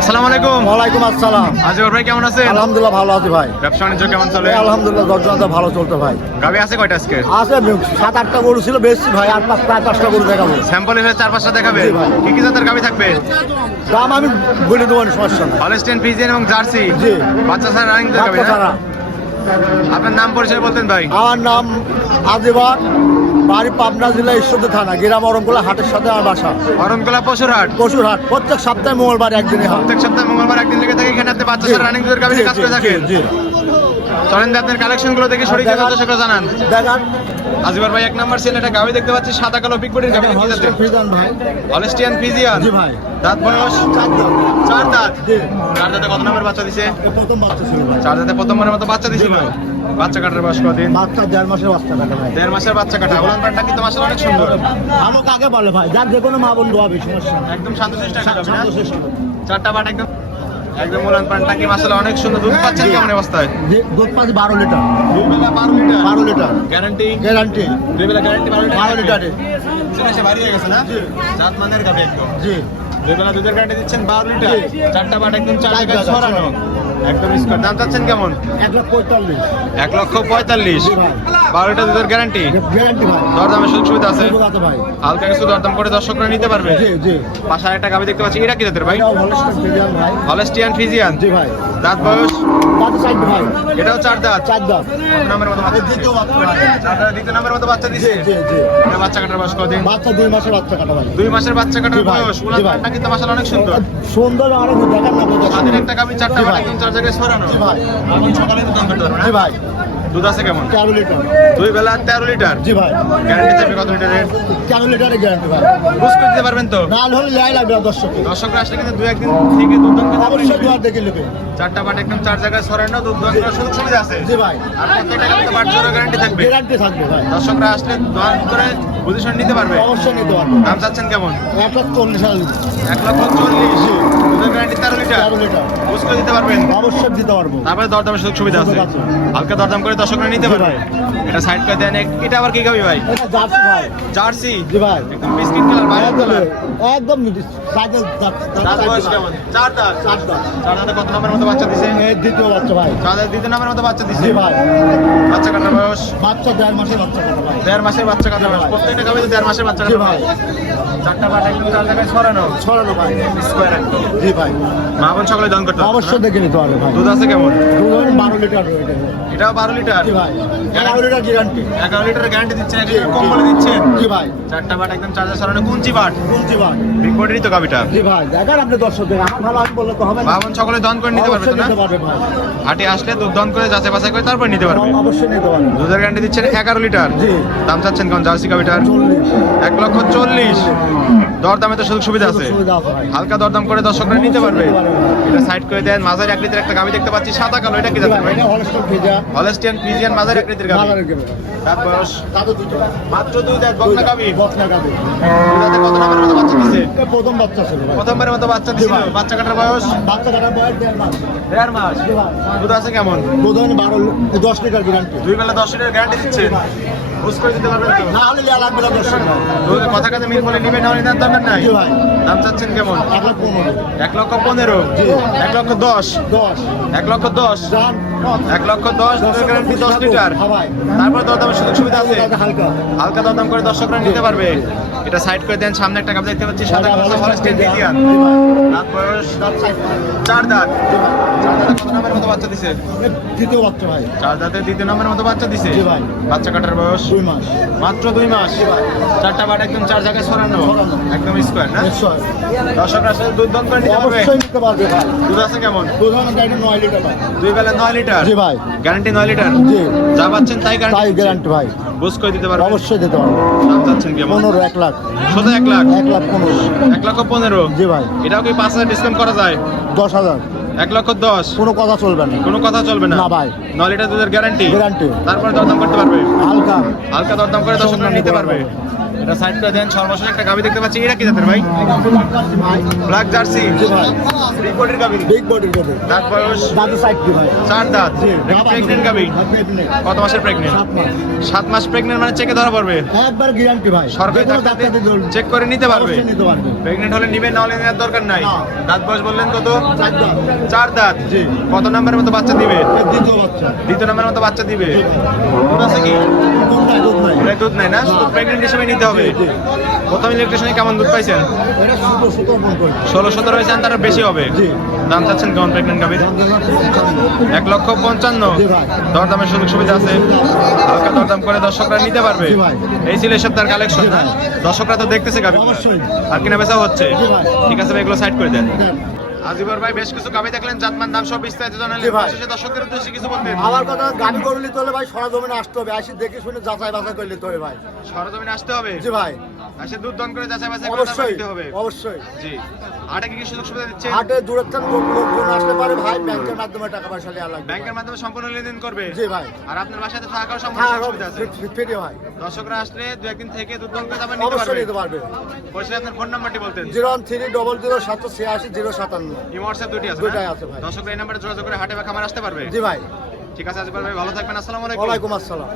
আসসালামু আলাইকুম। ওয়ালাইকুম আসসালাম। আজিবর ভাই কেমন আছেন? আলহামদুলিল্লাহ ভালো আছি ভাই। ব্যবসা বাণিজ্য কেমন চলে? আলহামদুলিল্লাহ দশজনটা ভালো চলতে ভাই। গাবি আছে কয়টা আজকে? আছে সাত আটটা গরু ছিল বেশি ভাই আট পাঁচ প্রায় পাঁচটা গরু দেখাবো। স্যাম্পল হিসেবে চার পাঁচটা দেখাবে। কি কি জাতের গাবি থাকবে? দাম আমি বলে দেবো সমস্যা নেই। হলস্টেন ফিজিয়ান এবং জার্সি জি। বাচ্চা ছাড়া রানিং ছাড়া। আপনার নাম পরিচয় বলতেন ভাই। আমার নাম আজিবার বাড়ি পাবনা জেলা ঈশ্বরদী থানা গ্রাম অরমকুলা হাটের সাথে আমার বাসা। অরণকলা পশুরহাট পশুর হাট প্রত্যেক সপ্তাহে মঙ্গলবার একদিনে হাট প্রত্যেক সপ্তাহে মঙ্গলবার একদিন লেগে থাকে এখানে আপনি বাচ্চা ছাড়া রানিং দুধের কাজ করে থাকেন? জি। চলেন আপনার কালেকশনগুলো দেখে শরীর দেখান। দর্শকরা জানান। দেখান। আজিবার ভাই এক নাম্বার ছিল এটা গাবি দেখতে পাচ্ছি সাদা কালো পিক বডির গাবি কি ফিজান ভাই। হলস্টিয়ান ফিজিয়ান জি ভাই। দাঁত বয়স? চার দাঁত। চার দাঁতে? কত নম্বর বাচ্চা দিছে? প্রথম বাচ্চা ছিল চার দাঁতে প্রথমবারের মতো বাচ্চা দিছিল বাচ্চা কাটার বয়স কদিন? বাচ্চা দেড় মাসের বাচ্চা কাটা ভাই। দেড় মাসের বাচ্চা কাটা। ওলান পাটটা কিন্তু মাসের অনেক সুন্দর। ভালো কাকে বলে ভাই। যার যে কোনো মা বোন দোয়াবে সমস্যা একদম শান্ত চেষ্টা একটা না? চারটা বাট একদম একদম মাসালা অনেক সুন্দর দুধ পাচ্ছেন কেমন অবস্থায়? দুধ পাচ্ছি বারো লিটার। দুই বেলা বারো লিটার? বারো লিটার। গ্যারান্টি? গ্যারান্টি। দুই বেলা গ্যারান্টি বারো লিটার? বারো লিটারে। জিনিসে ভারী হয়ে গেছে না? জাত মানের গাভী একদম। জি। দুই বেলা দুধের গ্যারান্টি দিচ্ছেন বারো লিটার? চারটা বাট একদম চার ছড়ানো। একদম স্কোয়ার। দাম চাচ্ছেন কেমন? এক লাখ পঁয়তাল্লিশ। এক লক্ষ পঁয়তাল্লিশ। জি ভাই। বারো লিটার দুধের গ্যারান্টি গ্যারান্টি দরদামের সুযোগ সুবিধা আছে? হালকা কিছু দরদাম করে দর্শকরা নিতে পারবে? জি জি। পাশে একটা গাভী দেখতে পাচ্ছি। এটা কি জাতের ভাই? হলস্টিয়ান ফিজিয়ান জি ভাই। দাঁত বয়স? এটাও চার দাঁত? চার দাম নামের মতো বাচ্চা দ্বিতীয় দাঁত নামের মতো বাচ্চা দিছে বাচ্চা কাটার বয়স কদিন? বাচ্চা দুই মাসের বাচ্চা কাটা দুই মাসের বাচ্চা কাটার বয়স। পাটটা কিন্তু মাসাল অনেক সুন্দর। সুন্দর অনেক দেখার না একটা গাভী চারটা বাট চার জায়গায় জি ভাই। এখন সকালে দাম করতে পারবে না? ভাই। দুধ আছে কেমন? তেরো লিটার। দুই বেলা তেরো লিটার? জি ভাই। গ্যারান্টি থাকবে কত লিটারের? তেরো লিটারের গ্যারান্টি ভাই। বুঝ করে দিতে পারবেন তো? না হলে লাই লাগবে দর্শক দর্শকরা আসলে কিন্তু দুই একদিন থেকে দুধ দাম করতে অবশ্যই পারবে দেখে নেবে। চারটা বাট একদম চার জায়গায় ছড়ানো দুধ দাম করার সুযোগ সুবিধা আছে। জি ভাই। আর প্রত্যেকটা বাট গ্যারান্টি থাকবে? গ্যারান্টি থাকবে ভাই। দর্শকরা আসলে দোয়ান করে পজিশন নিতে পারবে। অবশ্যই নিতে পারবে। দাম চাচ্ছেন কেমন? এক লাখ চল্লিশ এক লক্ষ চল্লিশ। গ্যারান্টি তেরো লিটার? বুঝ করে দিতে পারবেন? অবশ্যই দিতে পারব। তারপরে দরদামের সুযোগ সুবিধা আছে। হালকা দরদাম করে দর্শকরা নিতে পারবে। এটা সাইড করে দেন। এটা আবার কি গাবি ভাই? জার্সি ভাই। জার্সি? জি ভাই। একদম বিস্কিট কালার বাইরে একদম কালার। একদম সাইকেল দাঁত। বয়স কেমন? চার দাঁত। চার দাম চার দাঁতে কত নম্বরের মতো বাচ্চা দিছে? এর দ্বিতীয় বাচ্চা ভাই। চার দাঁত দ্বিতীয় নম্বরের মতো বাচ্চা দিছে? ভাই। বাচ্চা কাটার বয়স? বাচ্চা দেড় মাসের বাচ্চা কথা ভাই। দেড় মাসের বাচ্চা কাটার বয়স। প্রত্যেকটা গাবিতে দেড় মাসের বাচ্চা জি ভাই। চারটা বাট একদম চার জায়গায় ছড়ানো। ছড়ানো ভাই। স্কোয়ার একদম। জি ভাই। মা বোন সকলে দান করতে অবশ্যই দেখে নিতে পারবে ভাই। দুধ আছে কেমন? দুধ বারো লিটার এটাও বারো লিটার? জি ভাই। এগারো লিটার গ্যারান্টি এগারো লিটারের গ্যারান্টি দিচ্ছেন কম বলে দিচ্ছেন? জি ভাই। চারটা বাট একদম চার্জার সরানো কুঞ্চি বাট। বলছি ভাই বিগ বডিরই তো গাবিটা। জি ভাই। দেখেন আপনি দর্শক দেখেন আমার ভালো আমি বললে তো হবে না। মা বোন সকলে দন করে নিতে পারবে না? হাটে আসলে দুধ দন করে যাচাই বাছাই করে তারপর নিতে পারবে। অবশ্যই নিতে পারবে। দুধের গ্যারান্টি দিচ্ছেন এগারো লিটার। জি। দাম চাচ্ছেন কোন জার্সি গাবিটার? চল্লিশ। এক লক্ষ চল্লিশ। দরদামে তো সুযোগ সুবিধা আছে। হালকা দরদাম করে দর্শকরা নিতে পারবে। এটা সাইড করে দেন। মাঝারি আকৃতির একটা গাবি দেখতে পাচ্ছি। সাদা কালো এটা কি জাতের ভাই, হলস্টিয়ান ফ্রিজিয়ান মাঝারি আকৃতির গেবে তার বয়স মাত্র দুই দাঁত বকনা গাবি বকনা দুই কত মতো বাচ্চা দিছে? প্রথম বাচ্চা ছিল প্রথমবারের মতো বাচ্চা দিছিল। বাচ্চা কাটার বয়স? বাচ্চা কাটার বয়স দেড় মাস। দেড় মাস। দুধ আছে কেমন? দুধ হয় বারো লি- দশ লিটার গ্যারান্টি দুই বেলা দশ লিটার গ্যারান্টি দিচ্ছেন। বুঝ করে দিতে পারবেন তো? না হলে লাগবে না দশ কথা কাজে মিল বলে নিবে না হলে নেওয়ার দরকার নাই? দাম চাচ্ছেন কেমন? এক পনেরো। এক লক্ষ পনেরো? এক লক্ষ দশ? দশ। এক লক্ষ দশ? এক লক্ষ দশ গ্যারান্টি দশ লিটার। হ্যাঁ তারপর দরদামের সুযোগ সুবিধা আছে? হালকা। হালকা দরদাম করে দর্শকরা নিতে পারবে। এটা সাইড করে দেন সামনে একটা কাপ দেখতে পাচ্ছি সাদা মিডিয়ান বয়স চার দাঁত। চার দাঁতে। নম্বরের মতো বাচ্চা দিছে? দ্বিতীয় বাচ্চা চার দাঁতে দ্বিতীয় নম্বরের মতো বাচ্চা দিছে? বাচ্চা কাটার বয়স? দুই মাস। মাত্র দুই মাস? চারটা বাট একদম চার জায়গায় ছড়ানো। একদম স্কোয়ার না? দর্শকরা আসলে দুধ দন করে নিতে পারবে নিতে পারবে ভাই। দুধ আছে কেমন? দুধ আমার গাড়ি নয় লিটার ভাই। দুই বেলা নয় লিটার? জি ভাই। গ্যারান্টি নয় লিটার? জি। যা পাচ্ছেন তাই তাই গ্যারান্টি গ্যারান্টি ভাই। বুঝ করে দিতে পারবে অবশ্যই দিতে পারবে। দাম চাচ্ছেন কেমন? পনেরো এক লাখ। শুধু এক লাখ? এক লাখ পনেরো। এক লক্ষ পনেরো? জি ভাই। এটাও কি পাঁচ হাজার ডিসকাউন্ট করা যায়? দশ হাজার। এক লক্ষ দশ। কোনো কথা চলবে না। কোনো কথা চলবে না? ভাই। ন লিটার দুধের গ্যারান্টি গ্যারান্টি তারপরে দরদাম করতে পারবে? হালকা। হালকা দরদাম করে দর্শকরা নিতে পারবে? এটা সাইড করে দেন সর্বশেষ একটা গাবি দেখতে পাচ্ছি। এটা কি জাতের ভাই? ব্ল্যাক জার্সি ভাই রিপোর্টের গাবি। বিগ বডির কথা দাঁত বয়স? দাদু সাইড কি ভাই? চার দাঁত। গাবি? কত মাসের সাত মাস। মানে চেকে ধরা পড়বে? একবার গ্যারান্টি ভাই। সরকারি ডাক্তার চেক করে নিতে পারবে। হলে নিবে না হলে নেওয়ার দরকার নাই। দাঁত বয়স বললেন কত? চার দাঁত। চার দাঁত। জি। কত নাম্বারের মতো বাচ্চা দিবে? দ্বিতীয় বাচ্চা। দ্বিতীয় নাম্বারের মতো বাচ্চা দিবে। দুধ আছে কি? দুধ নাই দুধ নাই। এটা দুধ নাই না? শুধু প্রেগনেন্ট হিসেবে নিতে হবে। জি। প্রথম ইলেকট্রিশনে কেমন দুধ পাইছেন? ষোলো সতেরো হয়েছে তার বেশি হবে। দাম চাচ্ছেন কেমন প্রেগনেন্ট গাভীর এক লক্ষ পঞ্চান্ন। দরদামের সুযোগ সুবিধা আছে। হালকা দরদাম করে দর্শকরা নিতে পারবে। এই ছিল এই সপ্তাহের কালেকশন দর্শকরা তো দেখতেছে গাভী আর কিনা বেচা হচ্ছে ঠিক আছে ভাই, এগুলো সাইড করে দেন। দেন। আজিবর ভাই বেশ কিছু গাভী দেখলেন জাতমান দাম সব বিস্তারিত জানালেন। ভাই। দর্শকদের উদ্দেশ্যে কিছু বলবেন? আমার কথা গাবি করলে তোলে ভাই সরজমিনে আসতে হবে। আসি দেখে শুনে যাচাই বাছাই করলি হবে ভাই। সরজমিনে আসতে হবে? জি ভাই। আসে দুধ দন করে যাচাই বাছাই করে হবে। অবশ্যই। জি। আটা কি কি সুযোগ সুবিধা দিচ্ছে? হাটে দূরের থেকে লোক লোকজন আসতে পারে ভাই ব্যাংকের মাধ্যমে টাকা পয়সা লাগবে। ব্যাংকের মাধ্যমে সম্পূর্ণ লেনদেন করবে? জি ভাই। আর আপনার বাসাতে থাকার সম্পূর্ণ সুবিধা আছে? ফিরে ভাই দর্শকরা আসলে দু একদিন থেকে দুধ দন করে তারপর নিতে পারবে। নিতে পারবে। আপনার ফোন নাম্বারটি বলতেন। এই হোয়াটসঅ্যাপ দুটি আছে দুইটাই না? আছে ভাই। দর্শকরা এই নাম্বারে যোগাযোগ করে হাটে বা খামার আসতে পারবে। জি ভাই। ঠিক আছে ভাই ভালো থাকবেন আসসালামু আলাইকুম। ওয়ালাইকুম আসসালাম।